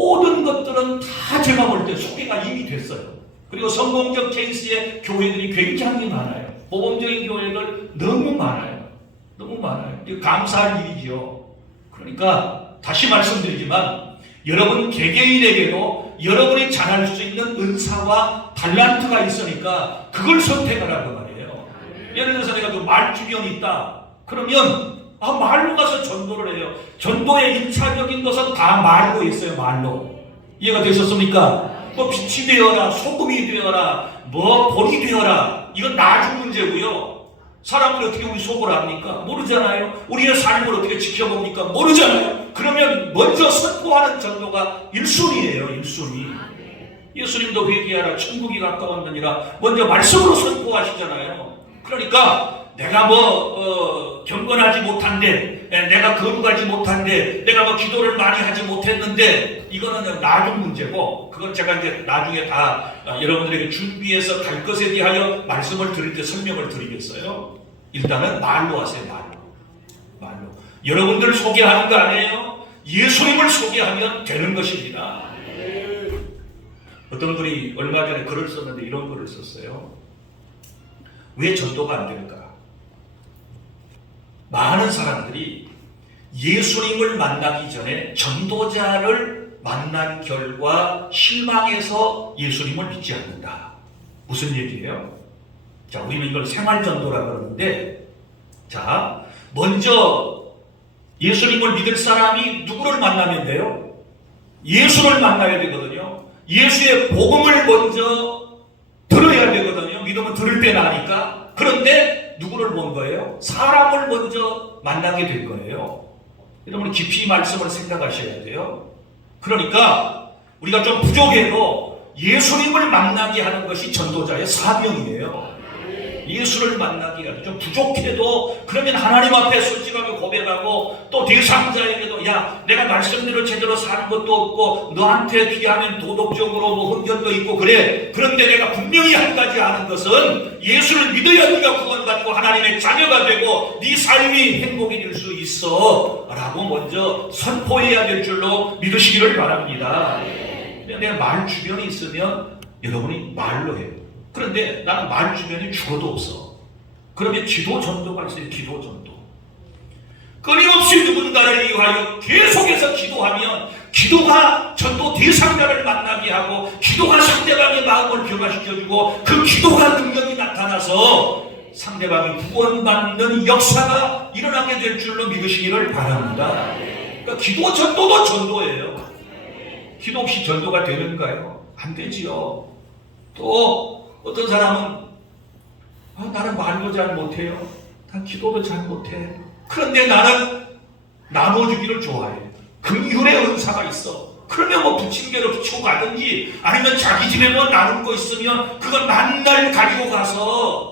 모든 것들은 다 제가 볼 때 소개가 이미 됐어요. 그리고 성공적 케이스의 교회들이 굉장히 많아요. 모범적인 교회들 너무 많아요. 너무 많아요. 감사할 일이죠. 그러니까 다시 말씀드리지만 여러분 개개인에게도 여러분이 잘할 수 있는 은사와 달란트가 있으니까 그걸 선택하라고 말이에요. 예를 들어서 내가 그 말주변이 있다. 그러면 말로 가서 전도를 해요. 전도의 1차적인 것은 다 말로 있어요. 말로. 이해가 되셨습니까? 뭐 빛이 되어라, 소금이 되어라, 뭐 볼이 되어라. 이건 나중 문제고요. 사람들이 어떻게 우리 속을 압니까? 모르잖아요. 우리의 삶을 어떻게 지켜봅니까? 모르잖아요. 그러면 먼저 선포하는 전도가 1순위예요. 1순위. 예수님도 회개하라 천국이 가까웠느니라 먼저 말씀으로 선포하시잖아요. 그러니까 내가 경건하지 못한데, 내가 거룩하지 못한데, 내가 기도를 많이 하지 못했는데, 이거는 나중 문제고, 그건 제가 이제 나중에 다 여러분들에게 준비해서 갈 것에 대하여 말씀을 드릴 때 설명을 드리겠어요. 일단은 말로 하세요. 말로. 여러분들 소개하는 거 아니에요? 예수님을 소개하면 되는 것입니다. 어떤 분이 얼마 전에 글을 썼는데 이런 글을 썼어요. 왜 전도가 안 될까? 많은 사람들이 예수님을 만나기 전에 전도자를 만난 결과 실망해서 예수님을 믿지 않는다. 무슨 얘기예요? 자, 우리는 이걸 생활전도라고 그러는데, 자, 먼저 예수님을 믿을 사람이 누구를 만나면 돼요? 예수를 만나야 되거든요. 예수의 복음을 먼저 들어야 되거든요. 믿으면 들을 때는 아니까. 그런데 누구를 본 거예요? 사람을 먼저 만나게 될 거예요. 여러분 깊이 말씀을 생각하셔야 돼요. 그러니까 우리가 좀 부족해도 예수님을 만나게 하는 것이 전도자의 사명이에요. 예수를 만나기 위해서 좀 부족해도 그러면 하나님 앞에 솔직하게 고백하고 또 대상자에게도 야 내가 말씀대로 제대로 사는 것도 없고 너한테 비하면 도덕적으로 혼전도 있고 그래. 그런데 내가 분명히 한 가지 아는 것은 예수를 믿어야 네가 구원받고 하나님의 자녀가 되고 네 삶이 행복해질 수 있어 라고 먼저 선포해야 될 줄로 믿으시기를 바랍니다. 내 말 주변이 있으면 여러분이 말로 해요. 그런데 나는 말 주변이 죽어도 없어. 그러면 기도 전도가 있어요. 기도 전도. 끊임없이 누군가를 위하여 계속해서 기도하면 기도가 전도 대상자를 만나게 하고 기도가 상대방의 마음을 변화시켜주고 그 기도가 능력이 나타나서 상대방이 구원받는 역사가 일어나게 될 줄로 믿으시기를 바랍니다. 그러니까 기도 전도도 전도예요. 기도 없이 전도가 되는가요? 안 되지요. 또 어떤 사람은 나는 말도 잘 못해요. 난 기도도 잘 못해. 그런데 나는 나눠주기를 좋아해. 긍휼의 은사가 있어. 그러면 뭐 부침개로 붙이고 가든지 아니면 자기 집에 뭐 나눌 거 있으면 그걸 만날 가지고 가서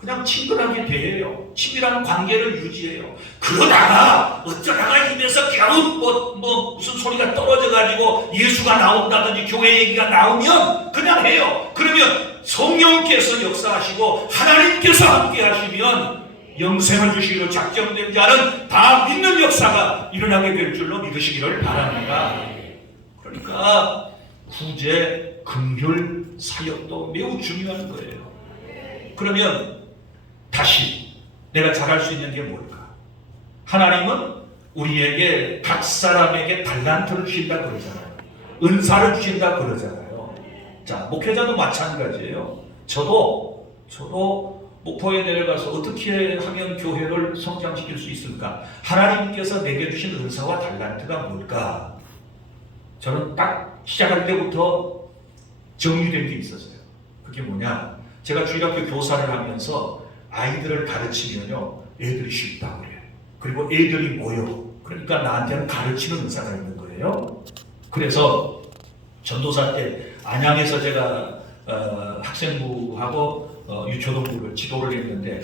그냥 친근하게 대해요. 친밀한 관계를 유지해요. 그러다가 어쩌다가 입에서 겨우 무슨 소리가 떨어져가지고 예수가 나온다든지 교회 얘기가 나오면 그냥 해요. 그러면 성령께서 역사하시고 하나님께서 함께 하시면 영생을 주시기로 작정된 자는 다 믿는 역사가 일어나게 될 줄로 믿으시기를 바랍니다. 그러니까 구제, 긍휼, 사역도 매우 중요한 거예요. 그러면 다시 내가 잘할 수 있는 게 뭘까? 하나님은 우리에게 각 사람에게 달란트를 주신다 그러잖아요. 은사를 주신다 그러잖아요. 자, 목회자도 마찬가지예요. 저도 목포에 내려가서 어떻게 하면 교회를 성장시킬 수 있을까? 하나님께서 내게 주신 은사와 달란트가 뭘까? 저는 딱 시작할 때부터 정리된 게 있었어요. 그게 뭐냐? 제가 주일학교 교사를 하면서 아이들을 가르치면요 애들이 쉽다고 그래요. 그리고 애들이 모여. 그러니까 나한테는 가르치는 은사가 있는 거예요. 그래서 전도사 때 안양에서 제가 학생부하고 유초동부를 지도를 했는데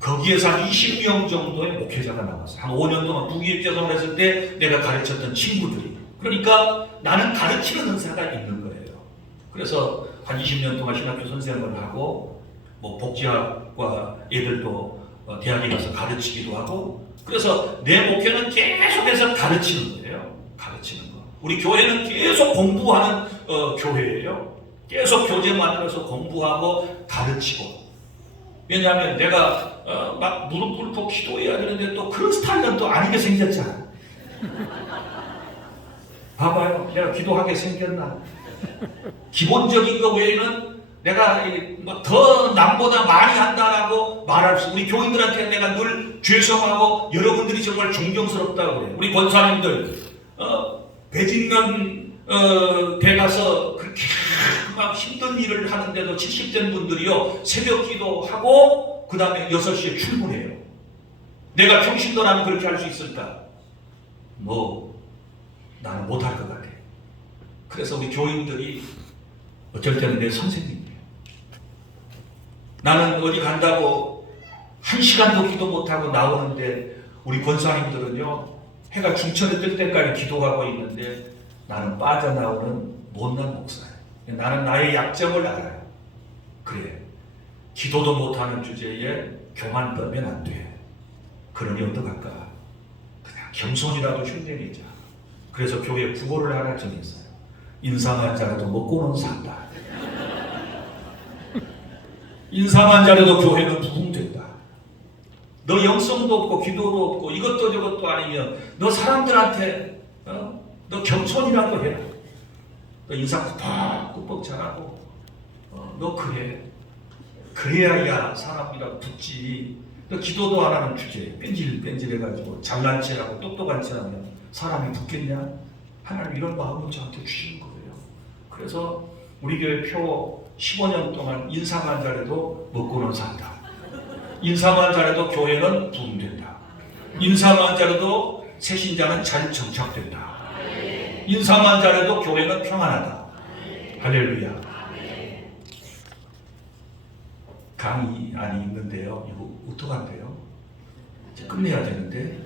거기에서 한 20명 정도의 목회자가 나왔어요. 한 5년 동안 부기획재성을 했을 때 내가 가르쳤던 친구들이. 그러니까 나는 가르치는 은사가 있는 거예요. 그래서 한 20년 동안 신학교 선생을 하고 뭐 복지학과 애들도 대학에 가서 가르치기도 하고 그래서 내 목표는 계속해서 가르치는 거예요. 가르치는 거. 우리 교회는 계속 공부하는 교회예요. 계속 교재 만들어서 공부하고 가르치고. 왜냐하면 내가 막 무릎 꿇고 기도해야 되는데 또 그런 스타일은 또 아니게 생겼잖아. 봐봐요. 내가 기도하게 생겼나? 기본적인 거 외에는 내가 더 남보다 많이 한다라고 말할 수. 우리 교인들한테 내가 늘 죄송하고 여러분들이 정말 존경스럽다고 그래요. 우리 권사님들 배진면 대 가서 그렇게 막 힘든 일을 하는데도 70된 분들이요 새벽 기도하고 그 다음에 6시에 출근해요. 내가 평신도라면 그렇게 할 수 있을까? 나는 못할 것 같아. 그래서 우리 교인들이 어쩔 때는 내 선생님이에요. 나는 어디 간다고 1시간도 기도 못하고 나오는데 우리 권사님들은요 해가 중천에 뜰 때까지 기도하고 있는데 나는 빠져나오는 못난 목사예요. 나는 나의 약점을 알아요. 그래, 기도도 못하는 주제에 교만 떨면 안 돼. 그러니 어떡할까? 그냥 겸손이라도 흉내내자. 그래서 교회에 구호를 하나 정했어요. 인상한 자라도 먹고는 산다. 인상한 자라도 교회는 부흥된다. 너 영성도 없고 기도도 없고 이것도 저것도 아니면 너 사람들한테 너 겸손이라도 해라. 너 인상 꾸벅꾸벅 잘하고 너 그래. 그래야 사람이라고 붙지. 너 기도도 안 하는 주제에 뺀질뺀질해가지고 잘난 체하고 똑똑한 체하면 사람이 붙겠냐? 하나님 이런 마음을 저한테 주시는 거예요. 그래서 우리 교회 표 15년 동안 인상한 자라도 먹고는 산다. 인상한 자라도 교회는 부흥된다. 인상한 자라도 새신자는 잘 정착된다. 인상한 자라도 교회는 평안하다. 할렐루야. 강의 안이 있는데요. 이거 어떡한데요? 이제 끝내야 되는데.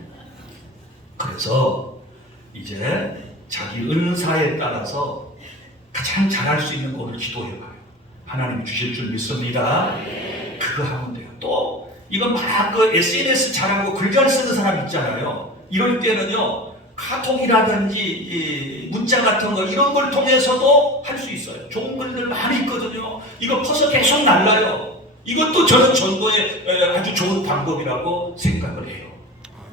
그래서 이제 자기 은사에 따라서 가장 잘할 수 있는 것을 기도해봐요. 하나님이 주실 줄 믿습니다. 그거 하면 돼요. 또 이건 막 그 SNS 잘하고 글 잘 쓰는 사람 있잖아요. 이럴 때는요 카톡이라든지 문자 같은 거 이런 걸 통해서도 할 수 있어요. 좋은 글들 많이 있거든요. 이거 퍼서 계속 날라요. 이것도 저는 전도의 아주 좋은 방법이라고 생각을 해요.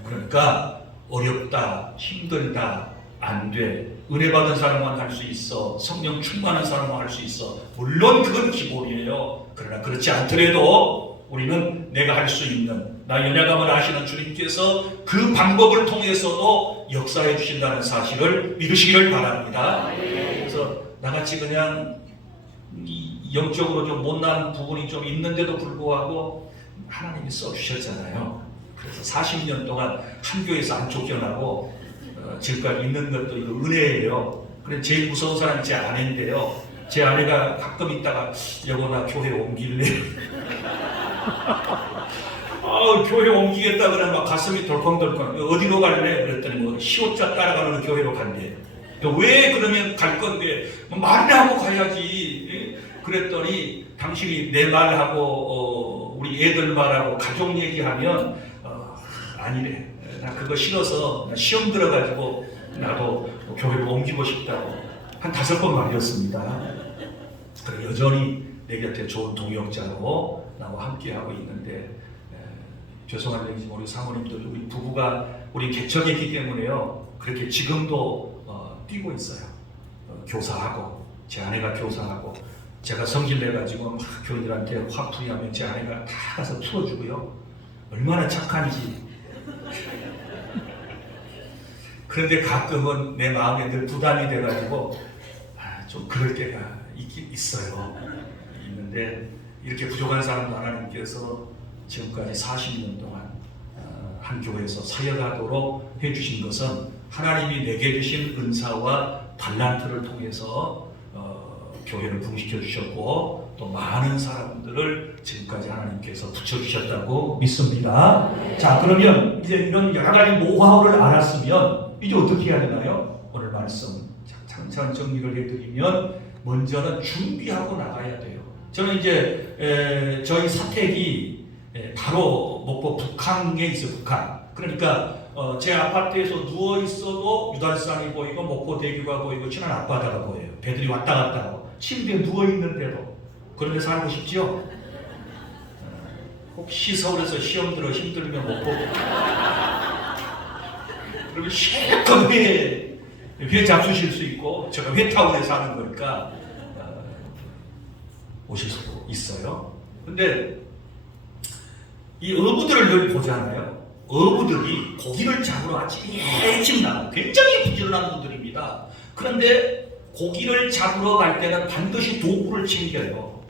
그러니까 어렵다, 힘들다, 안 돼. 은혜 받은 사람만 할 수 있어. 성령 충만한 사람만 할 수 있어. 물론 그건 기본이에요. 그러나 그렇지 않더라도 우리는 내가 할 수 있는 나 연약함을 아시는 주님께서 그 방법을 통해서도 역사해 주신다는 사실을 믿으시기를 바랍니다. 그래서 나같이 그냥 영적으로 좀 못난 부분이 좀 있는데도 불구하고 하나님이 써주셨잖아요. 그래서 40년 동안 한 교회에서 안 쫓겨나고 지금까지 있는 것도 이거 은혜예요. 그래 제일 무서운 사람이 제 아내인데요. 제 아내가 가끔 있다가 여보 나 교회 옮길래 교회 옮기겠다 그러면 막 가슴이 덜컹덜컹 어디로 갈래? 그랬더니 뭐 시옷자 따라가는 교회로 간대. 왜 그러면 갈 건데 말이나 하고 가야지. 그랬더니 당신이 내 말하고 우리 애들 말하고 가족 얘기하면 아니래. 나 그거 싫어서 시험 들어가지고 나도 교회를 옮기고 싶다고 한 5번 말이었습니다. 그래 여전히 내 곁에 좋은 동역자로 나와 함께하고 있는데 죄송한 얘기지만 우리 사모님들 우리 부부가 우리 개척했기 때문에요. 그렇게 지금도 뛰고 있어요. 교사하고 제 아내가 교사하고 제가 성질 내가지고 막 교인들한테 화풀이하면 제 아내가 다 가서 풀어주고요. 얼마나 착한지. 그런데 가끔은 내 마음에 늘 부담이 돼가지고 좀 그럴 때가 있긴 있어요. 있는데 이렇게 부족한 사람도 하나님께서 지금까지 40년 동안 한 교회에서 사역하도록 해주신 것은 하나님이 내게 주신 은사와 달란트를 통해서 교회를 부흥시켜 주셨고 또 많은 사람들을 지금까지 하나님께서 붙여주셨다고 믿습니다. 자 그러면 이제 이런 여러 가지 노하우를 알았으면 이제 어떻게 해야 되나요? 오늘 말씀 차근차근 정리를 해드리면 먼저는 준비하고 나가야 돼요. 저는 이제 저희 사택이 바로 목포 북항에 있어요. 북한. 그러니까 제 아파트에서 누워 있어도 유달산이 보이고 목포대교가 보이고 지난 앞바다가 보여요. 배들이 왔다 갔다 하고 침대에 누워 있는데도. 그런데 살고 싶지요? 혹시 서울에서 시험 들어 힘들면 목포 그러면 실컷 회 잡수실 수 있고 제가 회타운에 사는 거니까 오실 수 있어요. 근데 이 어부들을 늘 보잖아요. 어부들이 고기를 잡으러 아침 일찍 나가요. 굉장히 부지런한 분들입니다. 그런데 고기를 잡으러 갈 때는 반드시 도구를 챙겨요.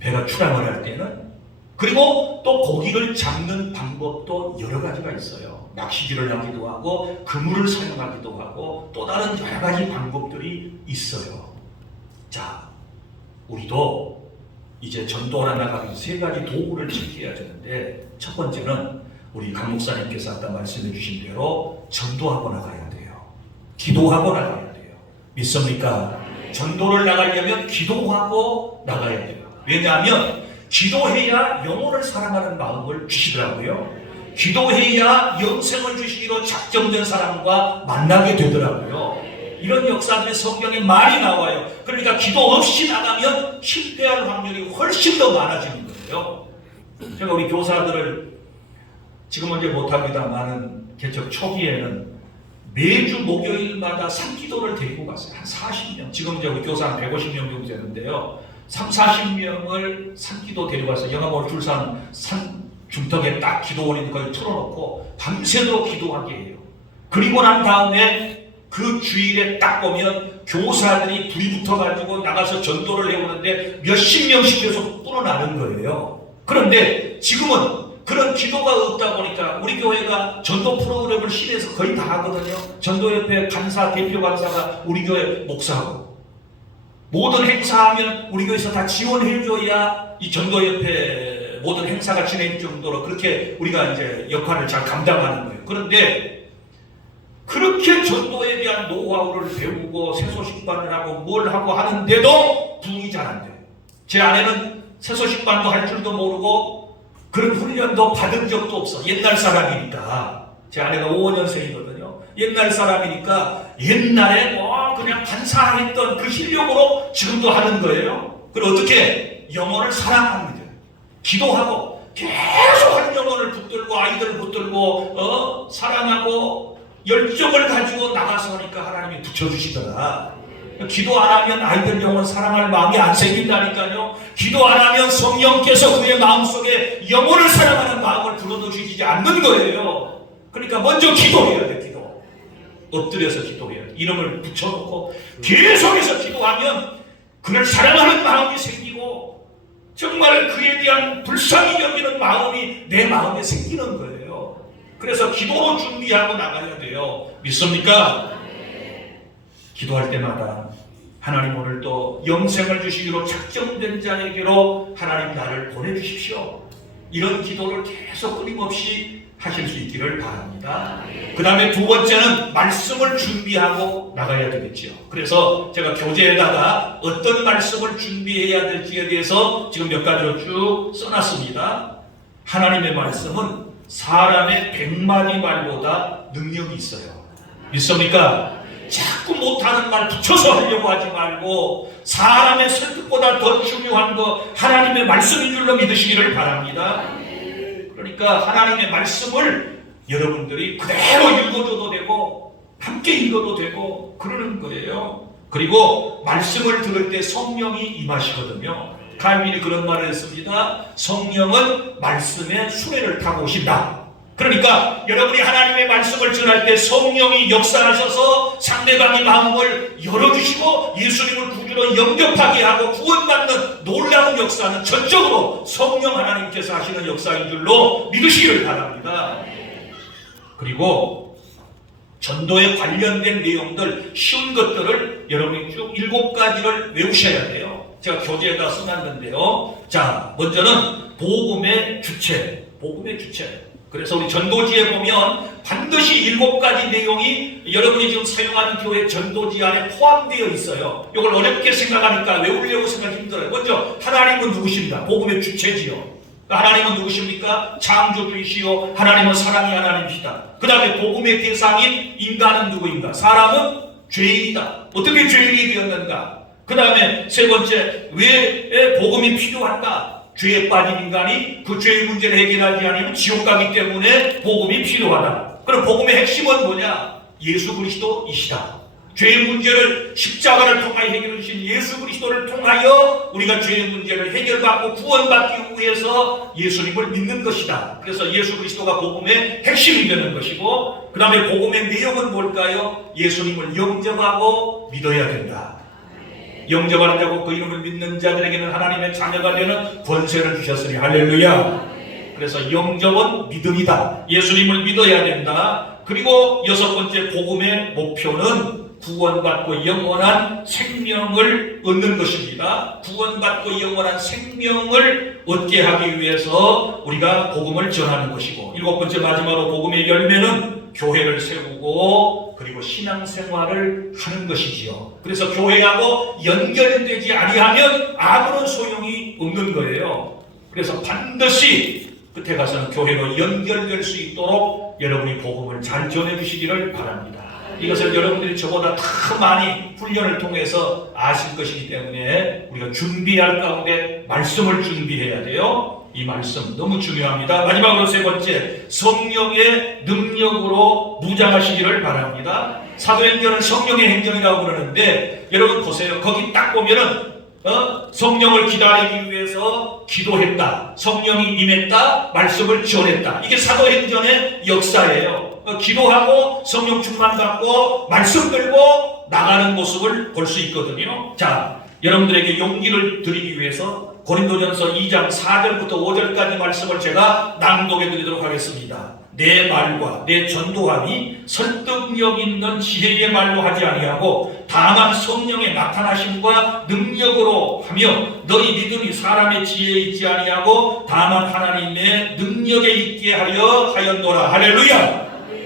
배가 출항을 할 때는. 그리고 또 고기를 잡는 방법도 여러 가지가 있어요. 낚시질을 하기도 하고 그물을 사용하기도 하고 또 다른 여러 가지 방법들이 있어요. 자, 우리도 이제 전도를 나가기 위해서 세 가지 도구를 챙겨야 되는데 첫 번째는 우리 강 목사님께서 아까 말씀해 주신 대로 전도하고 나가야 돼요. 기도하고 나가야 돼요. 믿습니까? 전도를 나가려면 기도하고 나가야 돼요. 왜냐하면 기도해야 영혼을 사랑하는 마음을 주시더라고요. 기도해야 영생을 주시기로 작정된 사람과 만나게 되더라고요. 이런 역사들이 성경에 많이 나와요. 그러니까 기도 없이 나가면 실패할 확률이 훨씬 더 많아지는 거예요. 제가 우리 교사들을 지금은 이제 못합니다만은 개척 초기에는 매주 목요일마다 산기도를 데리고 갔어요. 한 40명. 지금 이제 우리 교사 한 150명 정도 되는데요. 40명을 산기도 데려가서 영암으로 줄산 산 중턱에 딱 기도원인 걸 틀어놓고 밤새도록 기도하게 해요. 그리고 난 다음에 그 주일에 딱 보면 교사들이 불이 붙어가지고 나가서 전도를 해오는데 몇십 명씩 계속 불어나는 거예요. 그런데 지금은 그런 기도가 없다 보니까 우리 교회가 전도 프로그램을 실내에서 거의 다 하거든요. 전도협회 간사, 대표 간사가 우리 교회 목사하고 모든 행사하면 우리 교회에서 다 지원해줘야 이 전도협회 모든 행사가 진행될 정도로 그렇게 우리가 이제 역할을 잘 감당하는 거예요. 그런데 그렇게 전도에 대한 노하우를 배우고 새소식반을 하고 뭘 하고 하는데도 부응이 잘 안 돼요. 제 아내는 새소식반도 할 줄도 모르고 그런 훈련도 받은 적도 없어. 옛날 사람이니까. 제 아내가 55년생이거든요. 옛날 사람이니까 옛날에 뭐 그냥 반사했던 그 실력으로 지금도 하는 거예요. 그리고 어떻게? 영혼을 사랑합니다. 기도하고 계속 한 영혼을 붙들고 아이들을 붙들고 사랑하고 열정을 가지고 나가서 하니까 하나님이 붙여주시더라. 기도 안 하면 아이들 영혼 사랑할 마음이 안 생긴다니까요. 기도 안 하면 성령께서 그의 마음속에 영혼을 사랑하는 마음을 불어넣으시지 않는 거예요. 그러니까 먼저 기도해야 돼. 기도. 엎드려서 기도해야 돼. 이름을 붙여놓고 계속해서 기도하면 그를 사랑하는 마음이 생기고 정말 그에 대한 불쌍히 여기는 마음이 내 마음에 생기는 거예요. 그래서 기도로 준비하고 나가야 돼요. 믿습니까? 기도할 때마다 하나님 오늘도 영생을 주시기로 작정된 자에게로 하나님 나를 보내주십시오. 이런 기도를 계속 끊임없이 하실 수 있기를 바랍니다. 그 다음에 두 번째는 말씀을 준비하고 나가야 되겠죠. 그래서 제가 교재에다가 어떤 말씀을 준비해야 될지에 대해서 지금 몇 가지로 쭉 써놨습니다. 하나님의 말씀은 사람의 100마디 말보다 능력이 있어요. 믿습니까? 자꾸 못하는 말 붙여서 하려고 하지 말고 사람의 설득보다 더 중요한 거 하나님의 말씀인 줄로 믿으시기를 바랍니다. 그러니까 하나님의 말씀을 여러분들이 그대로 읽어줘도 되고 함께 읽어도 되고 그러는 거예요. 그리고 말씀을 들을 때 성령이 임하시거든요. 칼빈이 그런 말을 했습니다. 성령은 말씀의 수레를 타고 오신다. 그러니까 여러분이 하나님의 말씀을 전할 때 성령이 역사하셔서 상대방의 마음을 열어주시고 예수님을 구주로 영접하게 하고 구원받는 놀라운 역사는 전적으로 성령 하나님께서 하시는 역사인 줄로 믿으시기를 바랍니다. 그리고 전도에 관련된 내용들 쉬운 것들을 여러분이 쭉 7가지를 외우셔야 돼요. 제가 교재에다 써놨는데요. 자, 먼저는 복음의 주체. 복음의 주체. 그래서 우리 전도지에 보면 반드시 7가지 내용이 여러분이 지금 사용하는 교회 전도지 안에 포함되어 있어요. 이걸 어렵게 생각하니까 외우려고 생각이 힘들어요. 먼저 하나님은 누구십니까? 복음의 주체지요. 하나님은 누구십니까? 창조주이시요 하나님은 사랑의 하나님이시다. 그 다음에 복음의 대상인 인간은 누구인가? 사람은 죄인이다. 어떻게 죄인이 되었는가? 그 다음에 세 번째, 왜 복음이 필요한가? 죄에 빠진 인간이 그 죄의 문제를 해결하지 않으면 지옥 가기 때문에 복음이 필요하다. 그럼 복음의 핵심은 뭐냐? 예수 그리스도이시다. 죄의 문제를 십자가를 통하여 해결해 주신 예수 그리스도를 통하여 우리가 죄의 문제를 해결받고 구원받기 위해서 예수님을 믿는 것이다. 그래서 예수 그리스도가 복음의 핵심이 되는 것이고, 그 다음에 복음의 내용은 뭘까요? 예수님을 영접하고 믿어야 된다. 영접하는 자고 그 이름을 믿는 자들에게는 하나님의 자녀가 되는 권세를 주셨으니 할렐루야. 그래서 영접은 믿음이다. 예수님을 믿어야 된다. 그리고 여섯 번째, 복음의 목표는 구원받고 영원한 생명을 얻는 것입니다. 구원받고 영원한 생명을 얻게 하기 위해서 우리가 복음을 전하는 것이고, 일곱 번째 마지막으로 복음의 열매는 교회를 세우고 그리고 신앙생활을 하는 것이지요. 그래서 교회하고 연결되지 아니하면 아무런 소용이 없는 거예요. 그래서 반드시 끝에 가서는 교회로 연결될 수 있도록 여러분이 복음을 잘 전해주시기를 바랍니다. 이것을 여러분들이 저보다 더 많이 훈련을 통해서 아실 것이기 때문에 우리가 준비할 가운데 말씀을 준비해야 돼요. 이 말씀 너무 중요합니다. 마지막으로 세 번째, 성령의 능력으로 무장하시기를 바랍니다. 사도행전은 성령의 행전이라고 그러는데 여러분 보세요. 거기 딱 보면은 성령을 기다리기 위해서 기도했다, 성령이 임했다, 말씀을 전했다. 이게 사도행전의 역사예요. 기도하고 성령 충만 받고 말씀 들고 나가는 모습을 볼 수 있거든요. 자, 여러분들에게 용기를 드리기 위해서 고린도전서 2장 4절부터 5절까지 말씀을 제가 낭독해 드리도록 하겠습니다. 내 말과 내 전도함이 설득력 있는 지혜의 말로 하지 아니하고 다만 성령의 나타나심과 능력으로 하며 너희 믿음이 사람의 지혜에 있지 아니하고 다만 하나님의 능력에 있게 하였노라. 할렐루야.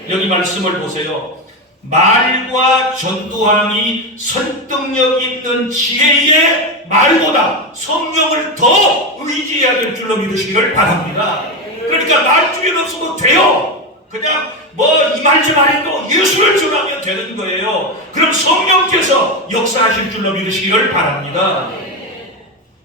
여기 말씀을 보세요. 말과 전도함이 설득력 있는 지혜의 말보다 성령을 더 의지해야 될 줄로 믿으시기를 바랍니다. 그러니까 말주변 없어도 돼요. 그냥 이 말 저 말해도 예수를 전하면 되는 거예요. 그럼 성령께서 역사하실 줄로 믿으시기를 바랍니다.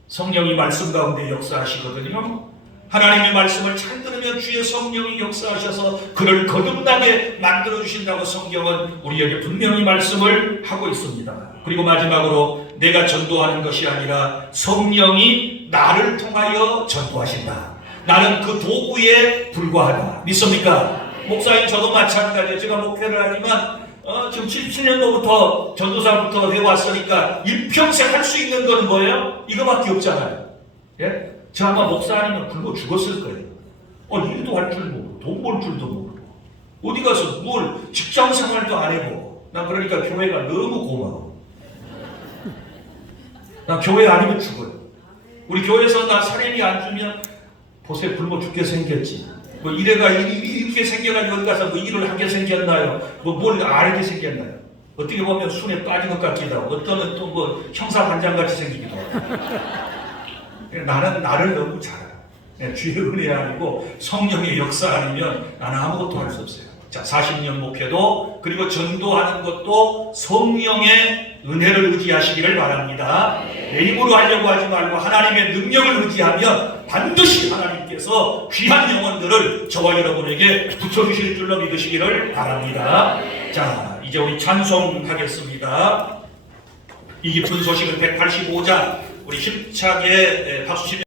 성령이 말씀 가운데 역사하시거든요. 하나님의 말씀을 잘 들으면 주의 성령이 역사하셔서 그를 거듭나게 만들어주신다고 성경은 우리에게 분명히 말씀을 하고 있습니다. 그리고 마지막으로 내가 전도하는 것이 아니라 성령이 나를 통하여 전도하신다. 나는 그 도구에 불과하다. 믿습니까? 목사님 저도 마찬가지예요. 제가 목회를 하지만 지금 77년도부터 전도사부터 해왔으니까 일평생 할 수 있는 거는 뭐예요? 이거밖에 없잖아요. 예? 저 아마 목사 아니면 굶어 죽었을 거예요. 일도 할 줄 모르고 돈 벌 줄도 모르고 어디 가서 직장 생활도 안 해보고. 난 그러니까 교회가 너무 고마워. 난 교회 아니면 죽어요. 우리 교회에서 나 사례비 안 주면 보세요, 굶어 죽게 생겼지. 이래가 이렇게 생겨가지고 어디 가서 일을 하게 생겼나요? 뭘 알게 생겼나요? 어떻게 보면 순에 빠진 것 같기도 하고 어떤 또 형사 반장같이 생기기도 하고. 나는 나를 너무 잘 알아. 주의 은혜 아니고 성령의 역사 아니면 나는 아무것도 할 수 없어요. 자, 40년 목회도 그리고 전도하는 것도 성령의 은혜를 의지하시기를 바랍니다. 내 힘으로 하려고 하지 말고 하나님의 능력을 의지하면 반드시 하나님께서 귀한 영혼들을 저와 여러분에게 붙여주실 줄로 믿으시기를 바랍니다. 자, 이제 우리 찬송하겠습니다. 이 깊은 소식은 185장 우리 힘차게 박수 치며